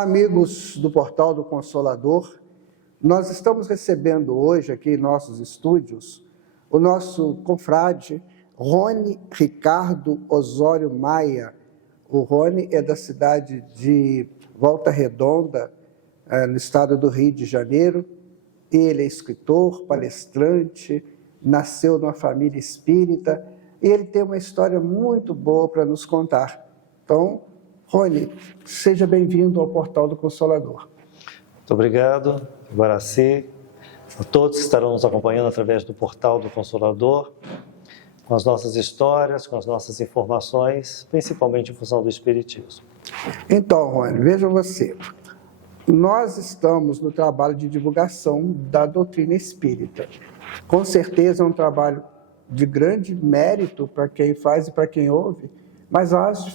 Olá, amigos do Portal do Consolador. Nós estamos recebendo hoje aqui em nossos estúdios o nosso confrade Rony Ricardo Osório Maia. O Rony é da cidade de Volta Redonda, no estado do Rio de Janeiro. Ele é escritor, palestrante, nasceu numa família espírita e ele tem uma história muito boa para nos contar. Então, Rony, seja bem-vindo ao Portal do Consolador. Muito obrigado, Guaraci, a todos que estarão nos acompanhando através do Portal do Consolador, com as nossas histórias, com as nossas informações, principalmente em função do Espiritismo. Então, Rony, veja você, nós estamos no trabalho de divulgação da doutrina espírita. Com certeza é um trabalho de grande mérito para quem faz e para quem ouve, mas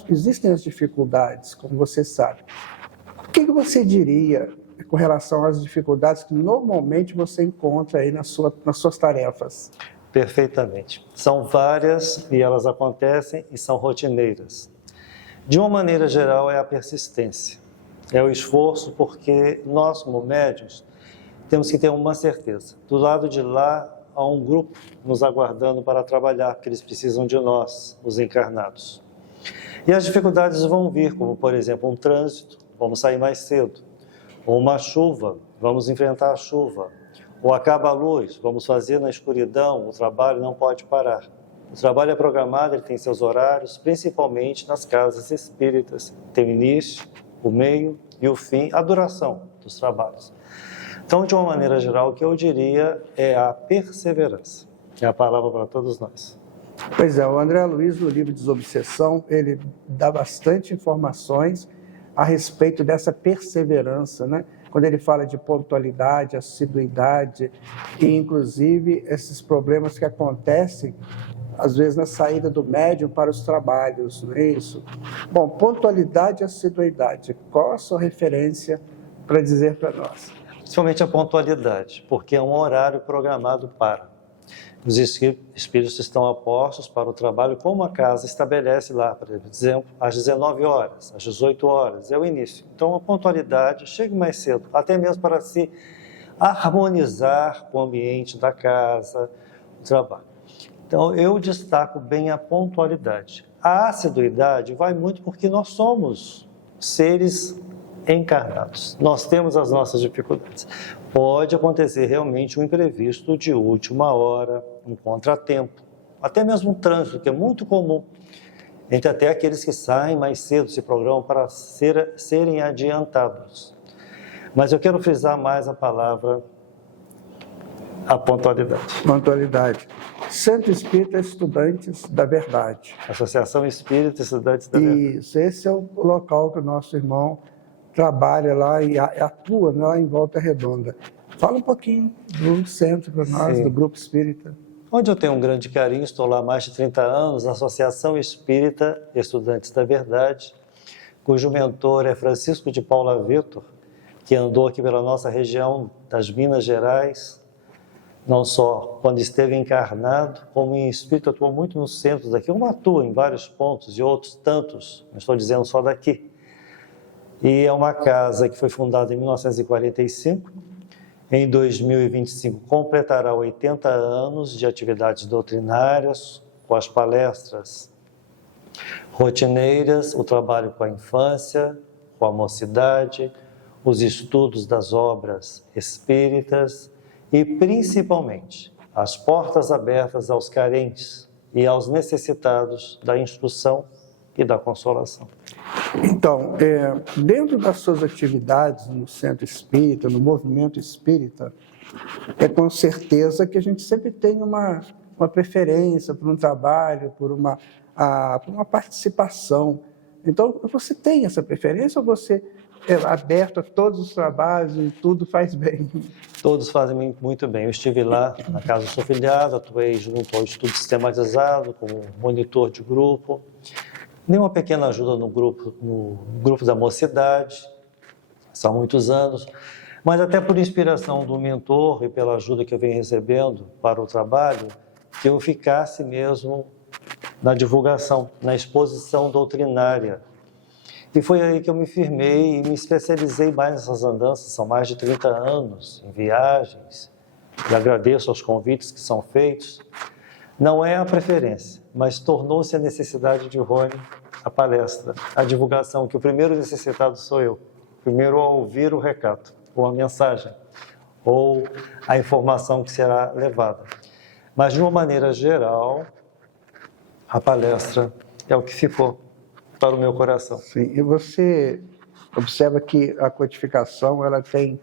existem as dificuldades, como você sabe. O que você diria com relação às dificuldades que normalmente você encontra aí nas suas tarefas? Perfeitamente. São várias e elas acontecem e são rotineiras. De uma maneira geral, é a persistência. É o esforço, porque nós, como médiuns, temos que ter uma certeza. Do lado de lá, há um grupo nos aguardando para trabalhar, porque eles precisam de nós, os encarnados. E as dificuldades vão vir, como, por exemplo, um trânsito, vamos sair mais cedo. Ou uma chuva, vamos enfrentar a chuva. Ou acaba a luz, vamos fazer na escuridão, o trabalho não pode parar. O trabalho é programado, ele tem seus horários, principalmente nas casas espíritas. Tem o início, o meio e o fim, a duração dos trabalhos. Então, de uma maneira geral, o que eu diria é a perseverança. É a palavra para todos nós. Pois é, o André Luiz, no livro Desobsessão, ele dá bastante informações a respeito dessa perseverança, né? Quando ele fala de pontualidade, assiduidade e, inclusive, esses problemas que acontecem, às vezes, na saída do médium para os trabalhos, não é isso? Bom, pontualidade e assiduidade, qual a sua referência para dizer para nós? Principalmente a pontualidade, porque é um horário programado para. Os espíritos estão apostos para o trabalho, como a casa estabelece lá, por exemplo, às 19 horas, às 18 horas, é o início. Então, a pontualidade, chegue mais cedo, até mesmo para se harmonizar com o ambiente da casa, o trabalho. Então, eu destaco bem a pontualidade. A assiduidade vai muito porque nós somos seres encarnados. Nós temos as nossas dificuldades. Pode acontecer realmente um imprevisto de última hora, um contratempo, até mesmo um trânsito, que é muito comum, entre até aqueles que saem mais cedo, se programam para serem adiantados. Mas eu quero frisar mais a palavra, a pontualidade. Pontualidade. Centro Espírita Estudantes da Verdade. Associação Espírita Estudantes da Verdade. Isso, esse é o local que o nosso irmão trabalha lá e atua lá em Volta Redonda. Fala um pouquinho do centro para nós, do Grupo Espírita. Onde eu tenho um grande carinho, estou lá há mais de 30 anos, na Associação Espírita Estudantes da Verdade, cujo mentor é Francisco de Paula Vitor, que andou aqui pela nossa região das Minas Gerais, não só quando esteve encarnado, como em espírito atuou muito nos centros daqui, como atua em vários pontos e outros tantos, não estou dizendo só daqui. E é uma casa que foi fundada em 1945, em 2025 completará 80 anos de atividades doutrinárias, com as palestras rotineiras, o trabalho com a infância, com a mocidade, os estudos das obras espíritas e, principalmente, as portas abertas aos carentes e aos necessitados da instrução e da consolação. Então, dentro das suas atividades no Centro Espírita, no movimento espírita, é com certeza que a gente sempre tem uma preferência por um trabalho, por uma participação. Então, você tem essa preferência ou você é aberto a todos os trabalhos e tudo faz bem? Todos fazem muito bem. Eu estive lá na Casa do Sou Filiado, atuei junto ao estudo sistematizado, como monitor de grupo. Dei uma pequena ajuda no grupo da mocidade, são muitos anos, mas até por inspiração do mentor e pela ajuda que eu venho recebendo para o trabalho, que eu ficasse mesmo na divulgação, na exposição doutrinária. E foi aí que eu me firmei e me especializei mais nessas andanças. São mais de 30 anos em viagens. E agradeço aos convites que são feitos. Não é a preferência, mas tornou-se a necessidade de Rony a palestra, a divulgação, que o primeiro necessitado sou eu. Primeiro a ouvir o recado, ou a mensagem, ou a informação que será levada. Mas, de uma maneira geral, a palestra é o que ficou para o meu coração. Sim, e você observa que a codificação ela tem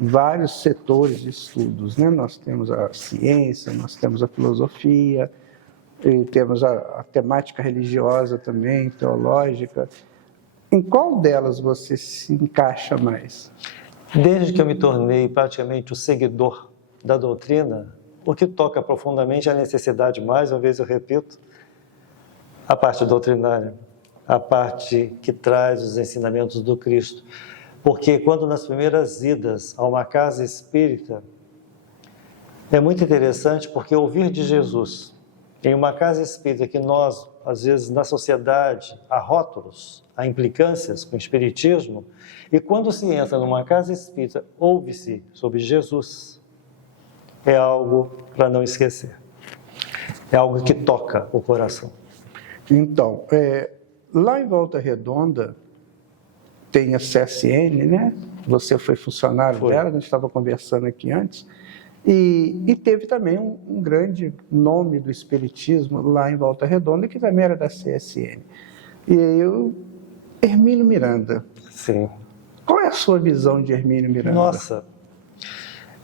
vários setores de estudos, né? Nós temos a ciência, nós temos a filosofia, e temos a temática religiosa também, teológica. Em qual delas você se encaixa mais? Desde que eu me tornei praticamente o seguidor da doutrina, o que toca profundamente a necessidade, mais uma vez eu repito, a parte doutrinária, a parte que traz os ensinamentos do Cristo. Porque quando nas primeiras idas a uma casa espírita, é muito interessante porque ouvir de Jesus em uma casa espírita que nós, às vezes na sociedade, há rótulos, há implicâncias com o espiritismo, e quando se entra numa casa espírita, ouve-se sobre Jesus, é algo para não esquecer. É algo que toca o coração. Então, lá em Volta Redonda, tem a CSN, né? Você foi funcionário dela, a gente estava conversando aqui antes, e teve também um grande nome do espiritismo lá em Volta Redonda, que também era da CSN. E eu, Hermínio Miranda. Sim. Qual é a sua visão de Hermínio Miranda? Nossa,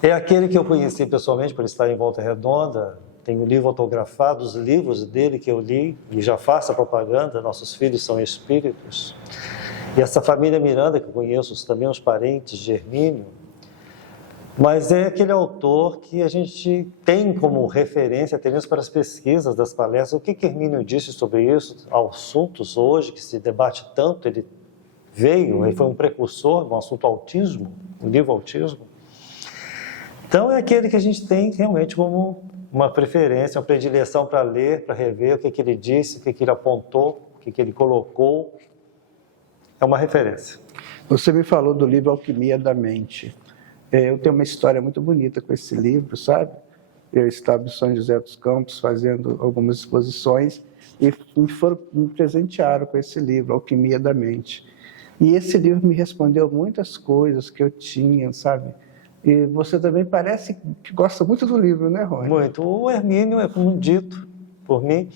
é aquele que eu conheci pessoalmente por estar em Volta Redonda. Tem um livro autografado, os livros dele que eu li, e já faço a propaganda, Nossos Filhos São Espíritos. E essa família Miranda, que eu conheço, também os parentes de Hermínio, mas é aquele autor que a gente tem como referência, até mesmo para as pesquisas das palestras, o que Hermínio disse sobre isso, assuntos hoje que se debate tanto, ele foi um precursor no assunto autismo, o livro Autismo. Então é aquele que a gente tem realmente como uma preferência, uma predileção para ler, para rever o que ele disse, o que ele apontou, o que ele colocou. É uma referência. Você me falou do livro Alquimia da Mente. Eu tenho uma história muito bonita com esse livro, sabe? Eu estava em São José dos Campos fazendo algumas exposições e me presentearam com esse livro, Alquimia da Mente. E esse livro me respondeu muitas coisas que eu tinha, sabe? E você também parece que gosta muito do livro, né, Rony? Muito. O Hermínio, como dito por mim,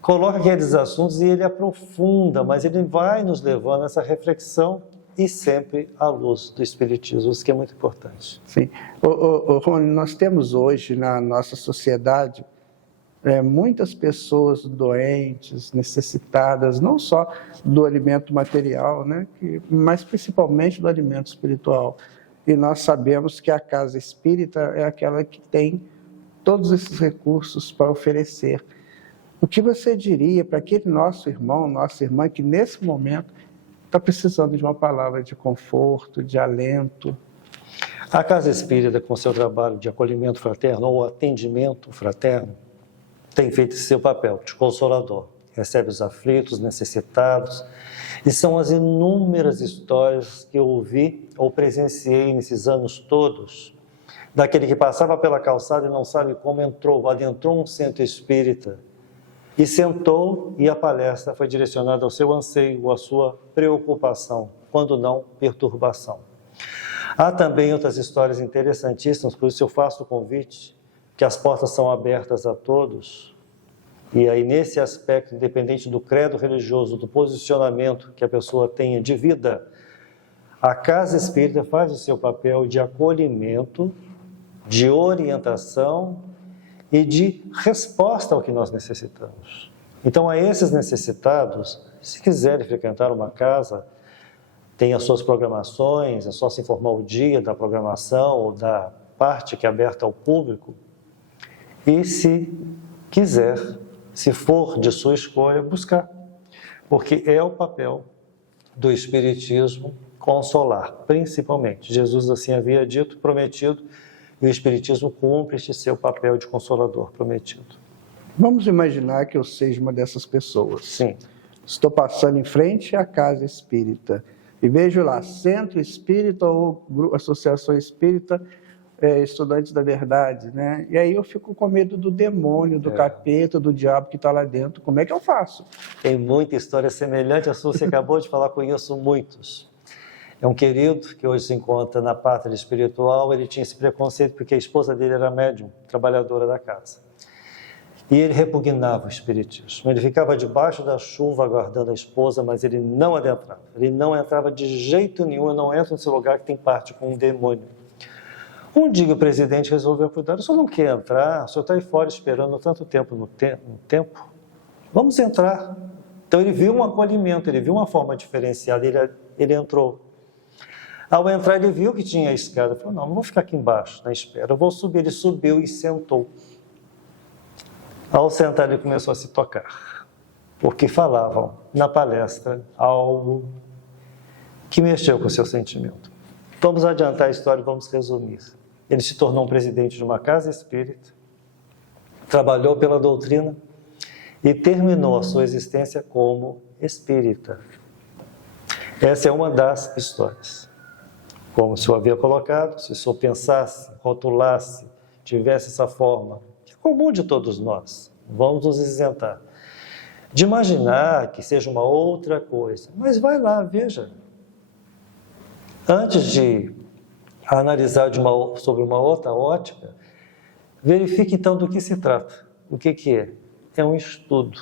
coloca aqueles assuntos e ele aprofunda, mas ele vai nos levando a essa reflexão e sempre à luz do Espiritismo, isso que é muito importante. Sim. Rony, nós temos hoje na nossa sociedade muitas pessoas doentes, necessitadas, não só do alimento material, né, mas principalmente do alimento espiritual. E nós sabemos que a casa espírita é aquela que tem todos esses recursos para oferecer. O que você diria para aquele nosso irmão, nossa irmã, que nesse momento está precisando de uma palavra de conforto, de alento? A Casa Espírita, com seu trabalho de acolhimento fraterno ou atendimento fraterno, tem feito seu papel de consolador. Recebe os aflitos, necessitados, e são as inúmeras histórias que eu ouvi ou presenciei nesses anos todos, daquele que passava pela calçada e não sabe como adentrou um centro espírita, e sentou e a palestra foi direcionada ao seu anseio, à sua preocupação, quando não perturbação. Há também outras histórias interessantíssimas, por isso eu faço o convite, que as portas são abertas a todos, e aí nesse aspecto, independente do credo religioso, do posicionamento que a pessoa tenha de vida, a Casa Espírita faz o seu papel de acolhimento, de orientação e de resposta ao que nós necessitamos. Então, a esses necessitados, se quiserem frequentar uma casa, tem as suas programações, é só se informar o dia da programação ou da parte que é aberta ao público. E se quiser, se for de sua escolha, buscar. Porque é o papel do Espiritismo consolar, principalmente. Jesus assim havia dito, prometido, e o Espiritismo cumpre este seu papel de consolador prometido. Vamos imaginar que eu seja uma dessas pessoas. Sim. Estou passando em frente à casa espírita e vejo lá, Centro Espírita ou Associação Espírita, Estudantes da Verdade, né? E aí eu fico com medo do demônio, do capeta, do diabo que está lá dentro. Como é que eu faço? Tem muita história semelhante à sua, você acabou de falar, conheço muitos. É um querido que hoje se encontra na pátria espiritual, ele tinha esse preconceito porque a esposa dele era médium, trabalhadora da casa. E ele repugnava o espiritismo. Ele ficava debaixo da chuva aguardando a esposa, mas ele não adentrava. Ele não entrava de jeito nenhum, eu não entro nesse lugar que tem parte com um demônio. Um dia o presidente resolveu cuidar, o senhor não quer entrar, o senhor está aí fora esperando tanto tempo no tempo, vamos entrar. Então ele viu um acolhimento, ele viu uma forma diferenciada, ele entrou. Ao entrar ele viu que tinha a escada, falou, não vou ficar aqui embaixo na espera, eu vou subir. Ele subiu e sentou. Ao sentar ele começou a se tocar, porque falavam na palestra algo que mexeu com o seu sentimento. Vamos adiantar a história e vamos resumir. Ele se tornou um presidente de uma casa espírita, trabalhou pela doutrina e terminou a sua existência como espírita. Essa é uma das histórias. Como o senhor havia colocado, se o senhor pensasse, rotulasse, tivesse essa forma, que é comum de todos nós, vamos nos isentar de imaginar que seja uma outra coisa. Mas vai lá, veja. Antes de analisar sobre uma outra ótica, verifique então do que se trata. O que é? É um estudo,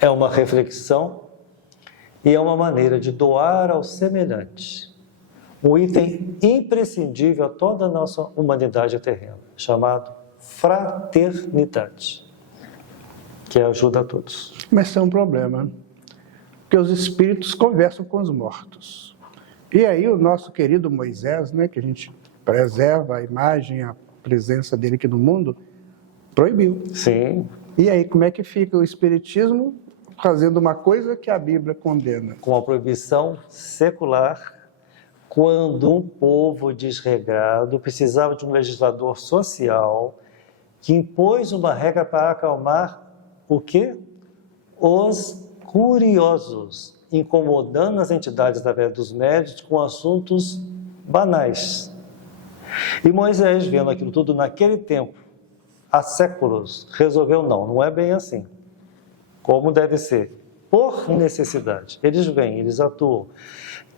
é uma reflexão e é uma maneira de doar ao semelhante um item imprescindível a toda a nossa humanidade terrena, chamado fraternidade, que ajuda a todos. Mas tem um problema, porque os espíritos conversam com os mortos. E aí o nosso querido Moisés, né, que a gente preserva a imagem, a presença dele aqui no mundo, proibiu. Sim. E aí como é que fica o espiritismo fazendo uma coisa que a Bíblia condena? Com a proibição secular, quando um povo desregrado precisava de um legislador social que impôs uma regra para acalmar o quê? Os curiosos, incomodando as entidades através dos médios com assuntos banais. E Moisés, vendo aquilo tudo naquele tempo, há séculos, resolveu não é bem assim. Como deve ser? Por necessidade. Eles vêm, eles atuam.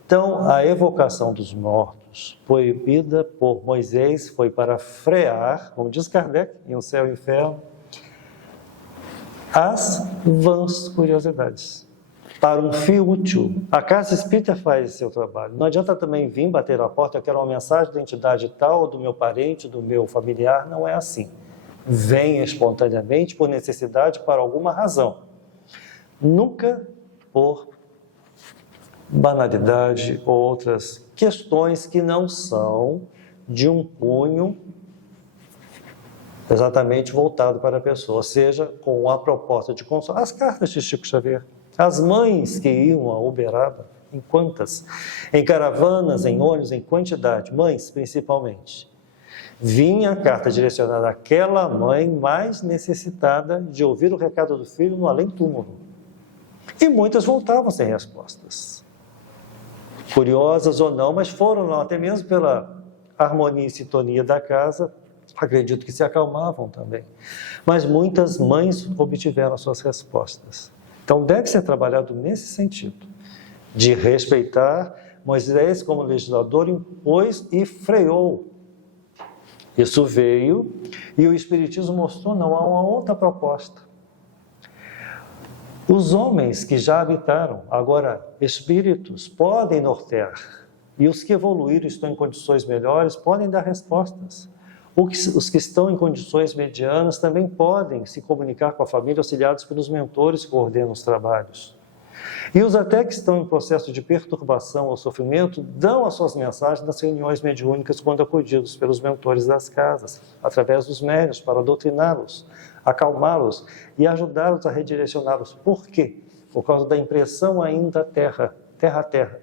Então, a evocação dos mortos, proibida por Moisés, foi para frear, como diz Kardec, em O Céu e o Inferno, as vãs curiosidades, para um fim útil. A casa espírita faz seu trabalho. Não adianta também vir bater na porta, eu quero uma mensagem da entidade tal, do meu parente, do meu familiar, não é assim. Vem espontaneamente, por necessidade, para alguma razão. Nunca por banalidade ou outras questões que não são de um cunho exatamente voltado para a pessoa, seja com a proposta de consolo. As cartas de Chico Xavier, as mães que iam a Uberaba, em quantas? Em caravanas, em ônibus, em quantidade, mães principalmente. Vinha a carta direcionada àquela mãe mais necessitada de ouvir o recado do filho no além-túmulo. E muitas voltavam sem respostas. Curiosas ou não, mas foram lá, até mesmo pela harmonia e sintonia da casa, acredito que se acalmavam também. Mas muitas mães obtiveram suas respostas. Então deve ser trabalhado nesse sentido, de respeitar. Moisés, como legislador, impôs e freou. Isso veio e o Espiritismo mostrou, não, há uma outra proposta. Os homens que já habitaram, agora espíritos, podem nortear. E os que evoluíram, estão em condições melhores, podem dar respostas. Os que estão em condições medianas também podem se comunicar com a família, auxiliados pelos mentores que coordenam os trabalhos. E os até que estão em processo de perturbação ou sofrimento, dão as suas mensagens nas reuniões mediúnicas quando acudidos pelos mentores das casas, através dos médiuns, para doutriná-los, acalmá-los e ajudá-los a redirecioná-los. Por quê? Por causa da impressão ainda terra a terra.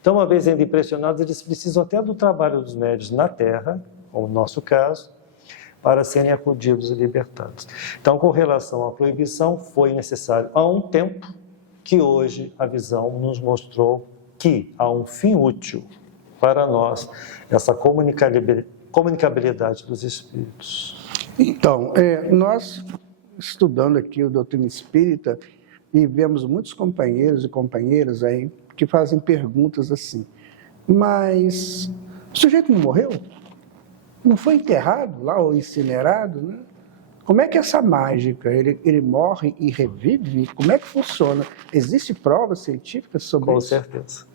Então, uma vez ainda impressionados, eles precisam até do trabalho dos médiuns na terra, como no nosso caso, para serem acudidos e libertados. Então, com relação à proibição, foi necessário, há um tempo, que hoje a visão nos mostrou que há um fim útil para nós, essa comunicabilidade dos espíritos. Então, nós estudando aqui o Doutrina Espírita e vemos muitos companheiros e companheiras aí que fazem perguntas assim, mas o sujeito não morreu? Não foi enterrado lá ou incinerado, né? Como é que é essa mágica? Ele morre e revive? Como é que funciona? Existem provas científicas sobre isso? Com certeza.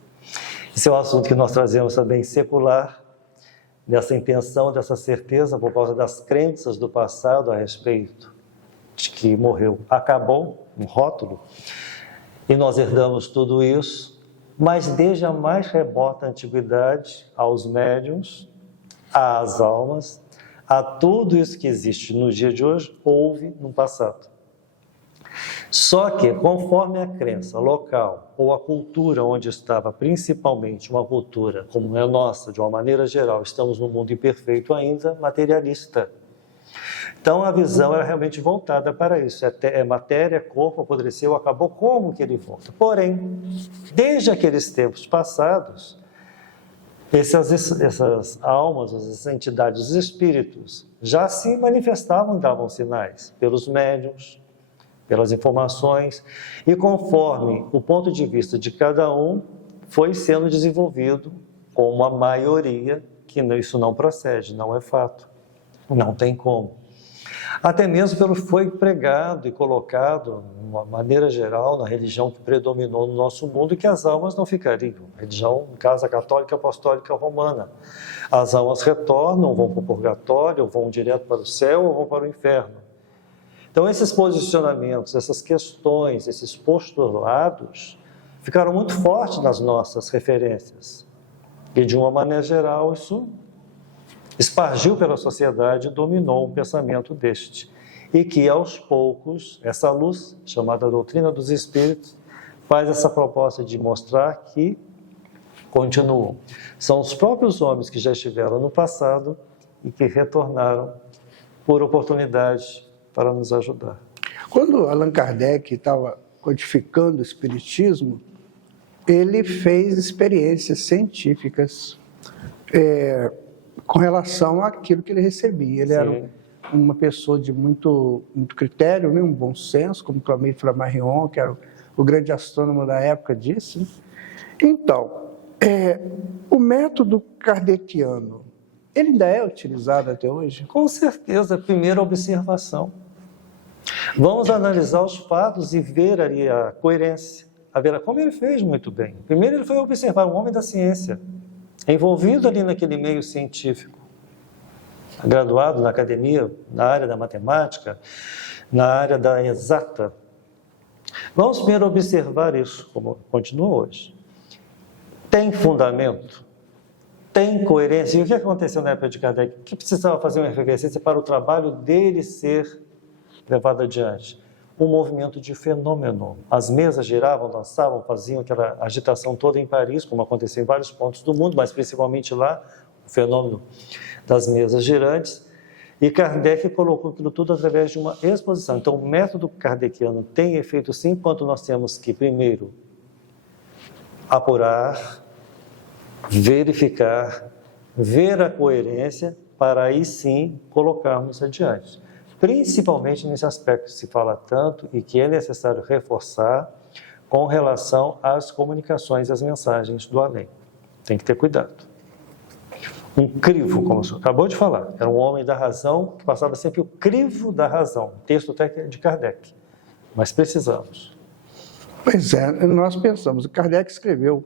Esse é um assunto que nós trazemos também secular, dessa intenção, dessa certeza, por causa das crenças do passado a respeito de que morreu. Acabou, um rótulo, e nós herdamos tudo isso, mas desde a mais remota antiguidade, aos médiuns, às almas, a tudo isso que existe no dia de hoje, houve no passado. Só que, conforme a crença local ou a cultura onde estava, principalmente uma cultura como é a nossa, de uma maneira geral, estamos num mundo imperfeito ainda, materialista. Então, a visão era realmente voltada para isso. É matéria, corpo, apodreceu, acabou, como que ele volta? Porém, desde aqueles tempos passados, essas almas, essas entidades, os espíritos, já se manifestavam e davam sinais pelos médiuns, pelas informações, e conforme o ponto de vista de cada um foi sendo desenvolvido com uma maioria que isso não procede, não é fato, não tem como. Até mesmo pelo que foi pregado e colocado, de uma maneira geral, na religião que predominou no nosso mundo, que as almas não ficariam. A religião, no caso, a católica, apostólica, romana. As almas retornam, vão para o purgatório, ou vão direto para o céu, ou vão para o inferno. Então, esses posicionamentos, essas questões, esses postulados, ficaram muito fortes nas nossas referências. E, de uma maneira geral, isso espargiu pela sociedade e dominou o pensamento deste. E que, aos poucos, essa luz, chamada doutrina dos espíritos, faz essa proposta de mostrar que continuam. São os próprios homens que já estiveram no passado e que retornaram por oportunidade para nos ajudar. Quando Allan Kardec estava codificando o Espiritismo, ele fez experiências científicas com relação àquilo que ele recebia. Ele era uma pessoa de muito critério, né? Um bom senso, como Camille Flammarion, que era o grande astrônomo da época, disse. Então, o método kardeciano, ele ainda é utilizado até hoje? Com certeza, primeira observação. Vamos analisar os fatos e ver ali a coerência, a ver como ele fez muito bem. Primeiro ele foi observar um homem da ciência, envolvido ali naquele meio científico, graduado na academia, na área da matemática, na área da exata. Vamos primeiro observar isso, como continua hoje. Tem fundamento? Tem coerência? E o que aconteceu na época de Kardec? Que precisava fazer uma efervescência para o trabalho dele ser levado adiante? Um movimento de fenômeno. As mesas giravam, dançavam, faziam aquela agitação toda em Paris, como aconteceu em vários pontos do mundo, mas principalmente lá, o fenômeno das mesas girantes. E Kardec colocou aquilo tudo através de uma exposição. Então, o método kardeciano tem efeito sim, enquanto nós temos que, primeiro, apurar, verificar, ver a coerência, para aí sim colocarmos adiante. Principalmente nesse aspecto que se fala tanto e que é necessário reforçar com relação às comunicações, às mensagens do além. Tem que ter cuidado. Um crivo, como o senhor acabou de falar, era um homem da razão que passava sempre o crivo da razão. Texto até de Kardec. Mas precisamos. Pois é, nós pensamos, Kardec escreveu,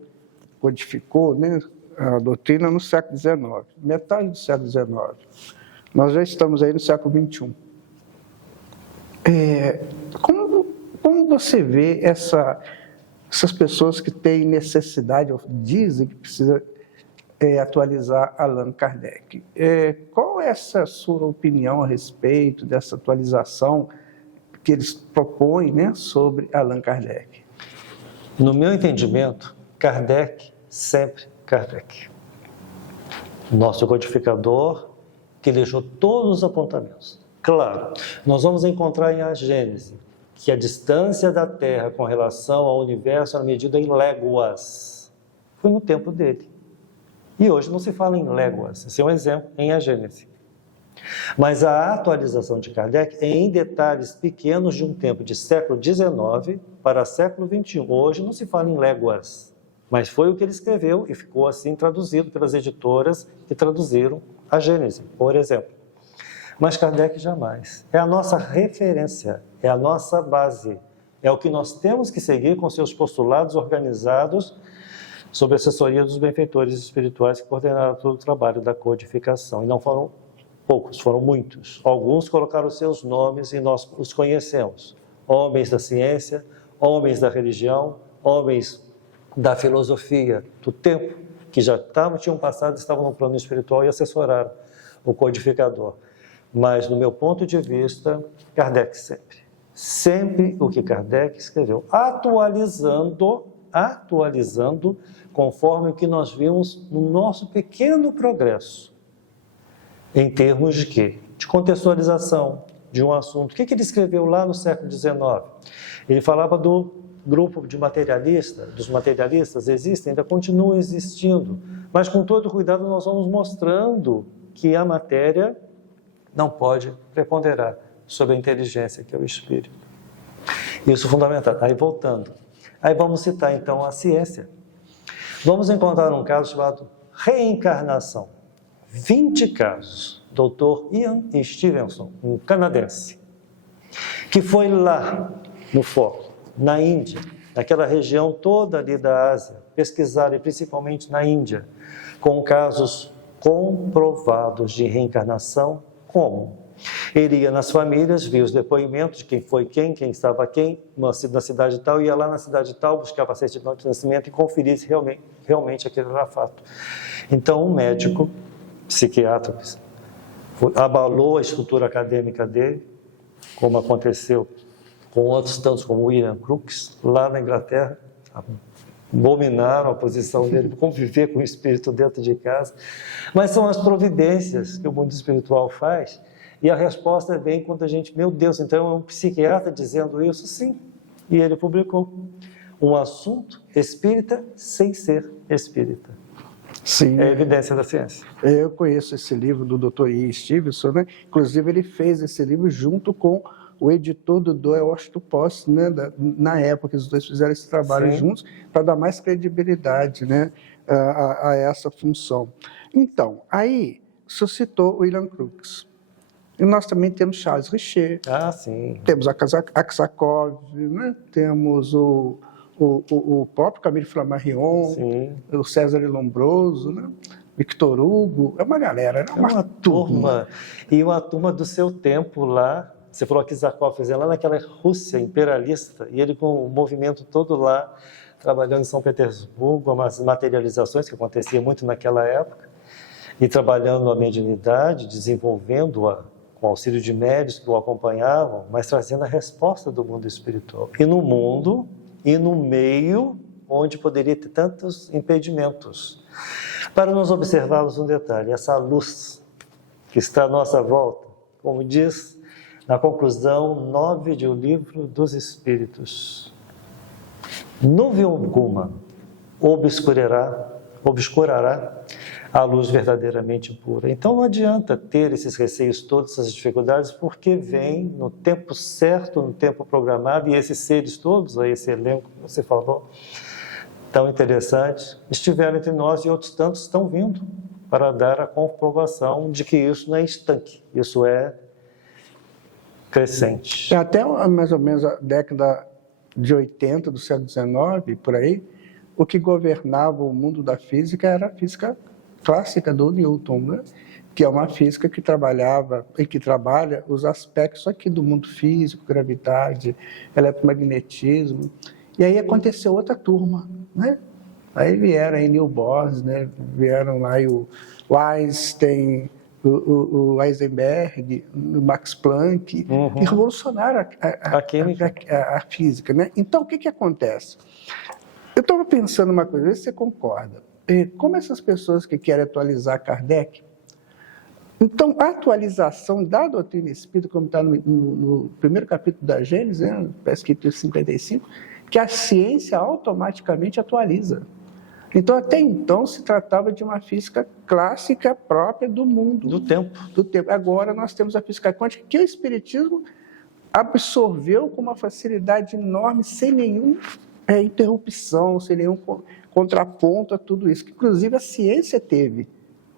codificou, né, a doutrina no século XIX, metade do século XIX. Nós já estamos aí no século XXI. Como você vê essas pessoas que têm necessidade, ou dizem que precisa atualizar Allan Kardec? Qual é essa sua opinião a respeito dessa atualização que eles propõem, né, sobre Allan Kardec? No meu entendimento, Kardec, sempre Kardec. Nosso codificador, que deixou todos os apontamentos. Claro, nós vamos encontrar em A Gênese que a distância da Terra com relação ao universo era medida em léguas. Foi no tempo dele. E hoje não se fala em léguas. Esse é um exemplo em A Gênese. Mas a atualização de Kardec é em detalhes pequenos de um tempo de século XIX para século XXI. Hoje não se fala em léguas, mas foi o que ele escreveu e ficou assim traduzido pelas editoras que traduziram A Gênese, por exemplo. Mas Kardec jamais. É a nossa referência, é a nossa base, é o que nós temos que seguir com seus postulados organizados sob a assessoria dos benfeitores espirituais que coordenaram todo o trabalho da codificação. E não foram poucos, foram muitos. Alguns colocaram seus nomes e nós os conhecemos. Homens da ciência, homens da religião, homens da filosofia do tempo, que já tinham passado, estavam no plano espiritual e assessoraram o codificador. Mas, no meu ponto de vista, Kardec sempre. Sempre o que Kardec escreveu, atualizando conforme o que nós vimos no nosso pequeno progresso. Em termos de quê? De contextualização de um assunto. O que ele escreveu lá no século XIX? Ele falava do grupo de materialistas, dos materialistas existem, ainda continuam existindo, mas com todo cuidado nós vamos mostrando que a matéria não pode preponderar sobre a inteligência, que é o espírito. Isso é fundamental. Aí voltando, aí vamos citar então a ciência. Vamos encontrar um caso chamado reencarnação. 20 casos. Dr. Ian Stevenson, um canadense, que foi lá no foco, na Índia, naquela região toda ali da Ásia, pesquisar, e principalmente na Índia, com casos comprovados de reencarnação. Como? Ele ia nas famílias, via os depoimentos de quem foi quem estava quem, na cidade tal, ia lá na cidade tal, buscava a certidão de nascimento e conferir se realmente aquele era fato. Então, um médico, psiquiatra, abalou a estrutura acadêmica dele, como aconteceu com outros tantos, como William Crookes, lá na Inglaterra, dominaram a posição dele, conviver com o espírito dentro de casa. Mas são as providências que o mundo espiritual faz, e a resposta vem quando a gente, meu Deus, então é um psiquiatra dizendo isso? Sim. E ele publicou um assunto espírita sem ser espírita. Sim. É a evidência da ciência. Eu conheço esse livro do Dr. Ian Stevenson, né? Inclusive ele fez esse livro junto com o editor do Doyle Washington Post, né? Na época, os dois fizeram esse trabalho Sim. juntos para dar mais credibilidade, né? a essa função. Então, aí, você citou o William Crookes. E nós também temos Charles Richer. Ah, sim. Temos Aksakov, né? Temos o próprio Camille Flammarion, Sim. o César Lombroso, né? Victor Hugo, é uma galera, é uma turma. E uma turma do seu tempo lá, você falou que Aksakov fazia lá naquela Rússia imperialista, e ele com o movimento todo lá, trabalhando em São Petersburgo, as materializações que acontecia muito naquela época, e trabalhando a mediunidade, desenvolvendo-a com auxílio de médios que o acompanhavam, mas trazendo a resposta do mundo espiritual. E no mundo, e no meio onde poderia ter tantos impedimentos. Para nós observarmos um detalhe, essa luz que está à nossa volta, como diz na conclusão 9 de O Livro dos Espíritos, nuvem alguma obscurará a luz verdadeiramente pura. Então não adianta ter esses receios, todas essas dificuldades, porque vem no tempo certo, no tempo programado, e esses seres todos, esse elenco que você falou, tão interessante, estiveram entre nós e outros tantos estão vindo para dar a comprovação de que isso não é estanque, isso é crescente. Até mais ou menos a década de 80 do século XIX, por aí, o que governava o mundo da física era a física clássica do Newton, né? Que é uma física que trabalhava e que trabalha os aspectos aqui do mundo físico, gravidade, eletromagnetismo. E aí aconteceu outra turma, né? Aí vieram aí Niels Bohr, né? Vieram lá o Einstein, o Heisenberg, o Max Planck, que revolucionaram a física, né? Então, o que acontece? Eu estava pensando uma coisa, vê se você concorda. Como essas pessoas que querem atualizar Kardec, Então, a atualização da doutrina espírita, como está no primeiro capítulo da Gênesis, né, parece que 55, que a ciência automaticamente atualiza. Então, até então, se tratava de uma física clássica própria do mundo. Do tempo. Agora nós temos a física quântica, que o Espiritismo absorveu com uma facilidade enorme, sem nenhuma interrupção, sem nenhum contraponto a tudo isso, que inclusive a ciência teve.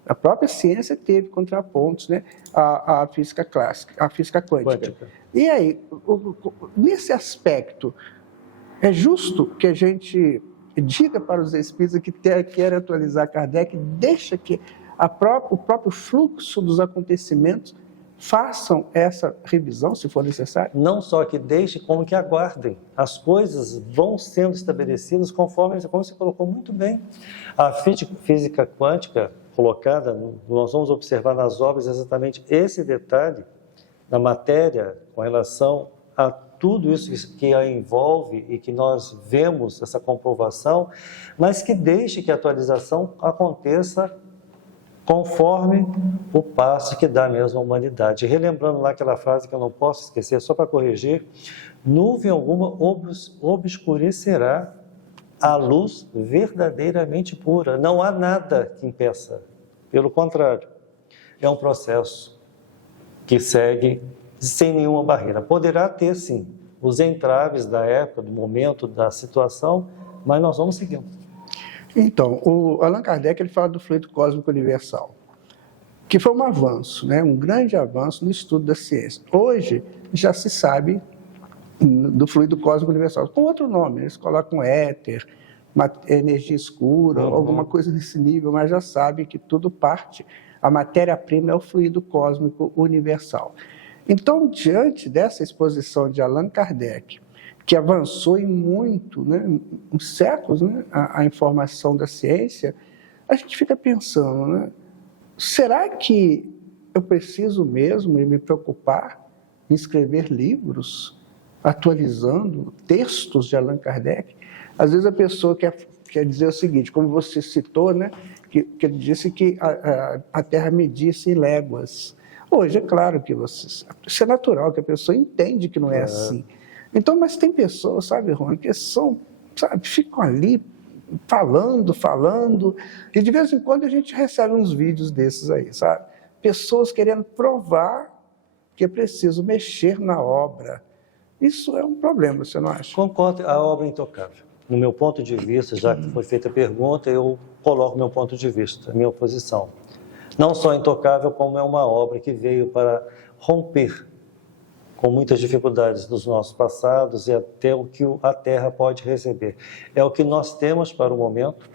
A própria ciência teve contrapontos, né, à física clássica, à física quântica. E aí, nesse aspecto, é justo que a gente diga para os espíritos que querem atualizar Kardec, deixa que o próprio fluxo dos acontecimentos façam essa revisão, se for necessário? Não só que deixe, como que aguardem. As coisas vão sendo estabelecidas conforme, como você colocou muito bem. A física quântica colocada, nós vamos observar nas obras exatamente esse detalhe da matéria com relação a tudo isso que a envolve e que nós vemos essa comprovação, mas que deixe que a atualização aconteça conforme o passo que dá mesmo a humanidade. Relembrando lá aquela frase que eu não posso esquecer, só para corrigir: nuvem alguma obscurecerá a luz verdadeiramente pura. Não há nada que impeça. Pelo contrário, é um processo que segue sem nenhuma barreira. Poderá ter, sim, os entraves da época, do momento, da situação, mas nós vamos seguindo. Então, o Allan Kardec ele fala do fluido cósmico universal, que foi um avanço, né? Um grande avanço no estudo da ciência. Hoje já se sabe do fluido cósmico universal, com outro nome, eles colocam éter, energia escura, alguma coisa desse nível, mas já sabe que tudo parte, a matéria-prima é o fluido cósmico universal. Então, diante dessa exposição de Allan Kardec, que avançou em muito, né, em séculos, né, a informação da ciência, a gente fica pensando, né, será que eu preciso mesmo me preocupar em escrever livros atualizando textos de Allan Kardec? Às vezes a pessoa quer dizer o seguinte, como você citou, né, que ele disse que a Terra media-se em léguas. Hoje, é claro que isso é natural, que a pessoa entende que não é assim. Então, mas tem pessoas, sabe, Rony, que ficam ali falando, e de vez em quando a gente recebe uns vídeos desses aí, sabe? Pessoas querendo provar que é preciso mexer na obra. Isso é um problema, você não acha? Concordo, a obra é intocável. No meu ponto de vista, já que foi feita a pergunta, eu coloco meu ponto de vista, a minha posição. Não só intocável, como é uma obra que veio para romper com muitas dificuldades dos nossos passados e até o que a Terra pode receber. É o que nós temos para o momento.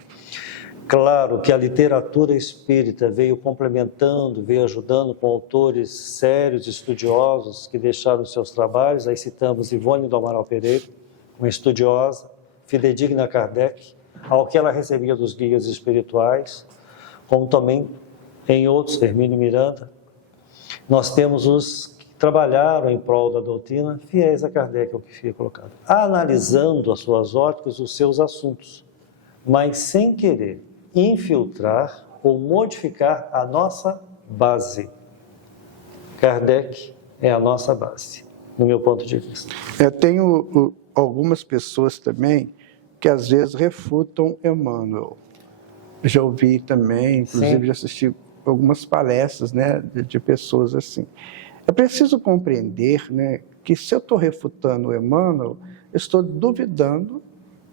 Claro que a literatura espírita veio complementando, veio ajudando com autores sérios, estudiosos, que deixaram seus trabalhos. Aí citamos Ivone do Amaral Pereira, uma estudiosa, fidedigna a Kardec, ao que ela recebia dos guias espirituais, como também em outros, Hermínio Miranda. Nós temos os que trabalharam em prol da doutrina, fiéis a Kardec, é o que fica colocado, analisando as suas óticas, os seus assuntos, mas sem querer infiltrar ou modificar a nossa base. Kardec é a nossa base, no meu ponto de vista. Eu tenho algumas pessoas também que às vezes refutam Emmanuel. Já ouvi também, inclusive já assisti algumas palestras, né, de pessoas assim. É preciso compreender, né, que se eu estou refutando o Emmanuel, eu estou duvidando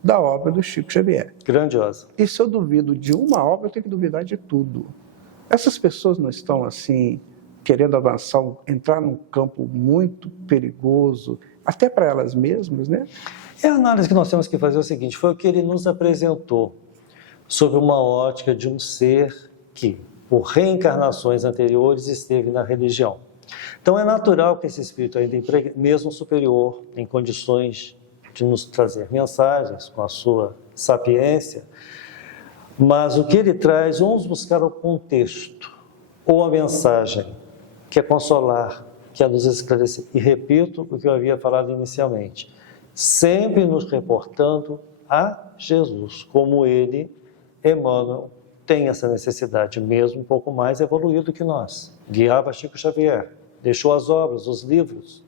da obra do Chico Xavier. Grandiosa. E se eu duvido de uma obra, eu tenho que duvidar de tudo. Essas pessoas não estão assim, querendo avançar, entrar num campo muito perigoso, até para elas mesmas, né? É a análise que nós temos que fazer o seguinte, foi o que ele nos apresentou, sobre uma ótica de um ser que, por reencarnações anteriores, esteve na religião. Então é natural que esse espírito ainda mesmo superior, em condições de nos trazer mensagens com a sua sapiência, mas o que ele traz, vamos buscar o contexto, ou a mensagem, que é consolar, que é nos esclarecer. E repito o que eu havia falado inicialmente, sempre nos reportando a Jesus, como ele, Emmanuel, tem essa necessidade, mesmo um pouco mais evoluído que nós. Guiava Chico Xavier, deixou as obras, os livros.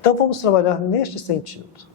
Então vamos trabalhar neste sentido.